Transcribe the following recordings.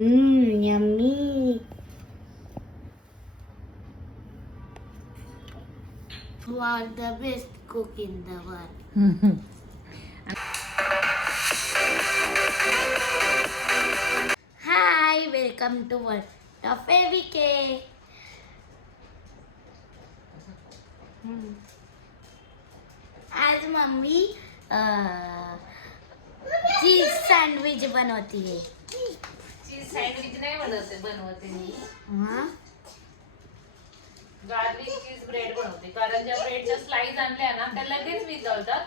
Yummy. You are the best cook in the world. Hi, welcome to World of AVK. आज mummy cheese sandwich बनवती है. Cheese sandwich नाही बनवते मी. हाँ garlic चीज bread बनवते, कारण ज्या ब्रेडच्या स्लाइस आणल्या ना त्या लगेच विजळतात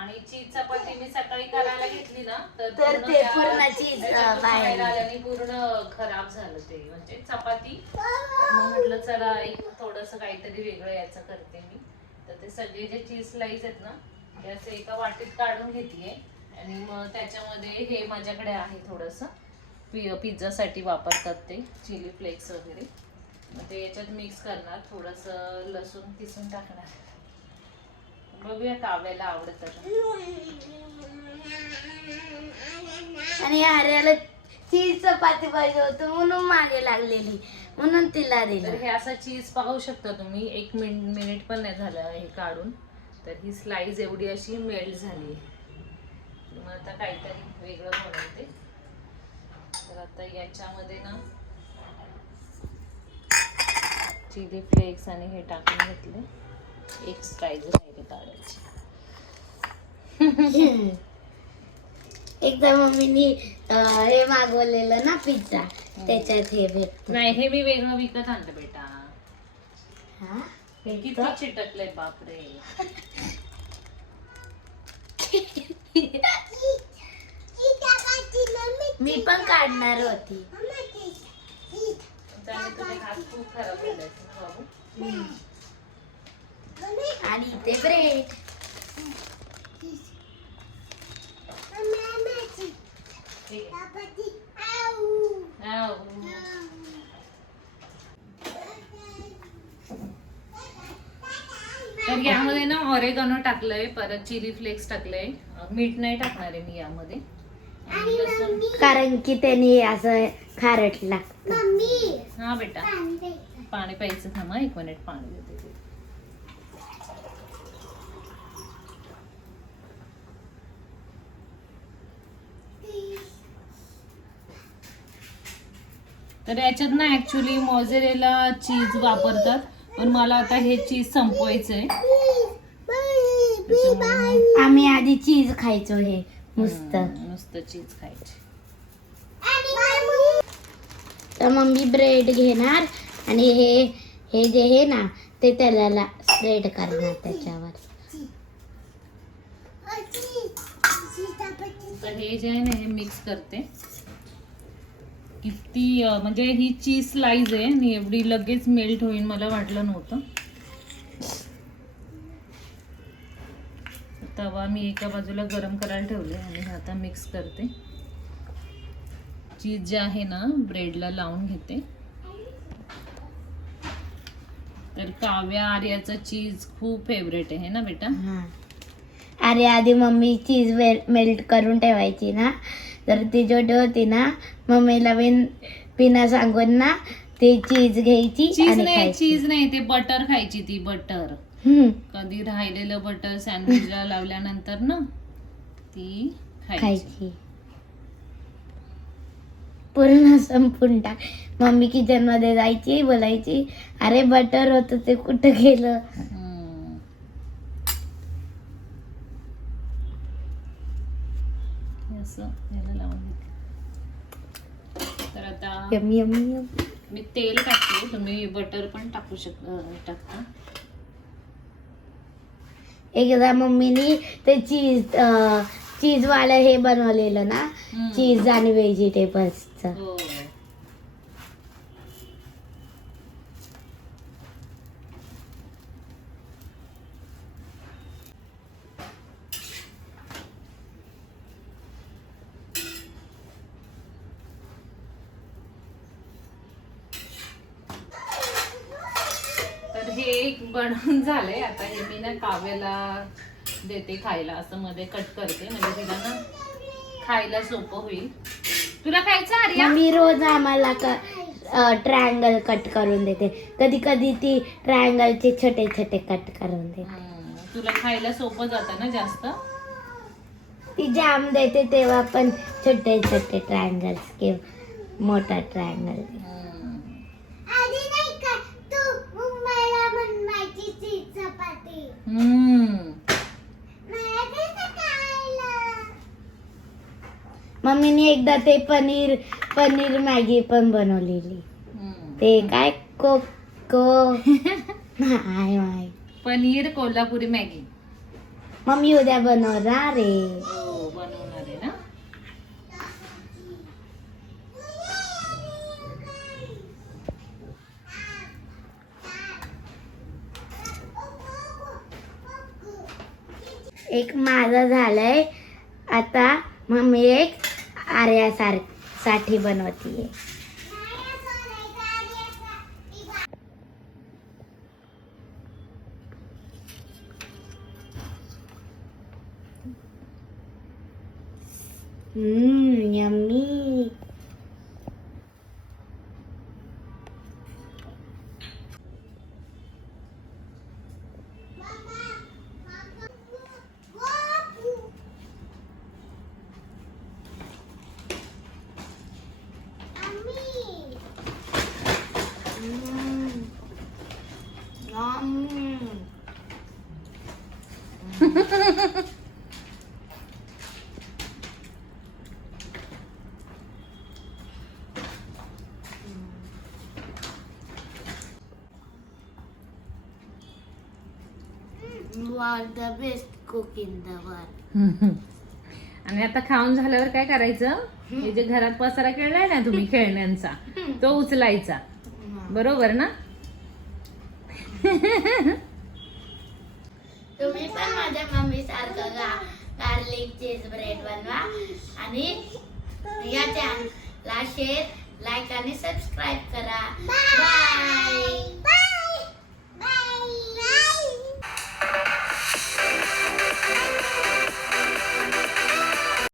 आणि चीज चपाती मी सकाळी करायला घेतली ना तर ते पूर्ण चीज बाहेर आल्याने पूर्ण खराब झालं ते, म्हणजे चपाती. मग म्हटलं चला एक थोडंसं काहीतरी वेगळं याचं करते मी. तर ते सगळे जे चीज स्लाइस आहेत ना ते असे एका वाटीत काढून घेतलीये आणि मग त्याच्यामध्ये हे माझ्याकडे आहे थोडंसं पिझ्झासाठी वापरतात ते चिली फ्लेक्स वगैरे. मग ते याच्यात मिक्स करणार, थोडंसं लसूण किसून टाकणार. बघूया काव्याला आवडत. आणि आर्याला चीज चपाती पाहिजे होतं म्हणून मागे लागलेली, म्हणून तिला दिलं. तर हे असं चीज पाहू शकता तुम्ही, 1 मिनिट पण नाही झालं हे काढून, तर ही स्लाइस एवढी अशी मेल्ट झाली. मग आता काहीतरी वेगळं बनवते. तर आता याच्यामध्ये ना चिली फ्लेक्स आणि हे टाकून घेतले. एक स्लाइस राहिली काढायची. एकदा मम्मीनी हे मागवलेलं ना पिझ्झा, त्याच्यात हे भेट. नाही, हे मी वेगळं विकत आणलं बेटा. हा हे किती चिटकलंय बापरे. मी पण काढणार होती. हात खूप खराब झाले बाबू. आणि इथे ब्रेड. तर यामध्ये ना ऑरेगॅनो टाकलंय, परत चिली फ्लेक्स टाकलंय. मीठ नाही टाकणार आहे मी यामध्ये, कारण की त्यांनी असं खारट लागतं. हा बेटा पाणी प्यायचं. थांबा 1 मिनिट, पाणी देते. तर याच्यात ना ऍक्च्युली मोझरेला चीज वापरतात, पण मला आता हे चीज संपवायचंय. आम्ही आधी चीज खायचो, हे नुसतं चीज खायचे. तर मम्मी ब्रेड घेणार आणि हे जे आहे ना ते त्याला स्प्रेड करणार त्याच्यावर. तर हे जे आहे ना हे मिक्स करते. किती म्हणजे ही चीज स्लाइस आहे आणि एवढी लगेच मेल्ट होईल मला वाटलं नव्हतं. तवा मी एका बाजूला गरम करायला ठेवले आणि आता मिक्स करते. चीज जे आहे ना ब्रेडला लावून घेते. तर काव्या आर्याचं चीज खूप फेवरेट आहे ना बेटा. अरे आधी मम्मी चीज मेल्ट करून ठेवायची ना, तर ती छोटी होती ना, मम्मीला बिना सांगून ना ती चीज घ्यायची. चीज नाही ते बटर खायची. ती बटर कधी राहिलेलं बटर सँडविचला लावल्यानंतर ना ती खायची. पूर्ण संपून टाक. मम्मी किचन मध्ये जायची, बोलायची अरे बटर होतं ते कुठं गेलं. असं याला लावून घेतलं. तर आता यम्मी मी तेल टाकते, तुम्ही बटर पण टाकू टाकता. एकदा मम्मीनी ते चीज वाला हे बनवलेलं ना, चीज आणि व्हेजिटेबल्सचं. हो. हे एक बनवून झालंय. आता हे मी ना काव्याला देते खायला, असं मध्ये कट करते म्हणजे तिला ना खायला सोपं होईल. तुला खायचं आर्या? मम्मी रोज आम्हाला ट्रायंगल कट करून देते. कधी कधी ती ट्रायंगलचे छोटे छोटे कट करून देते. तुला खायला सोपं जातं ना जास्त. ती जाम देते तेव्हा पण छोटे छोटे ट्रायंगल्स किंवा मोठा ट्रायंगल. मम्मीने एकदा ते पनीर मॅगी पण बनवलेली. ते काय हाय पनीर कोल्हापुरी मॅगी. मम्मी उद्या बनवणार रे. बनवणार आहे ना. एक माझा झालंय. आता मम्मी एक आर्यासाठी बनवतीये. Yummy. You are the best cook in the world. आणि आता खाऊन झाल्यावर काय करायचं? हे जे घरात पसारा केलाय ना तुम्ही खेळण्यांचा, तो उचलायचा. बरोबर ना? तुम्ही पण माझ्या मम्मी सारखं गार्लिक चीज ब्रेड बनवा आणि या चॅनलला शेअर, लाईक आणि सबस्क्राईब करा. बाय.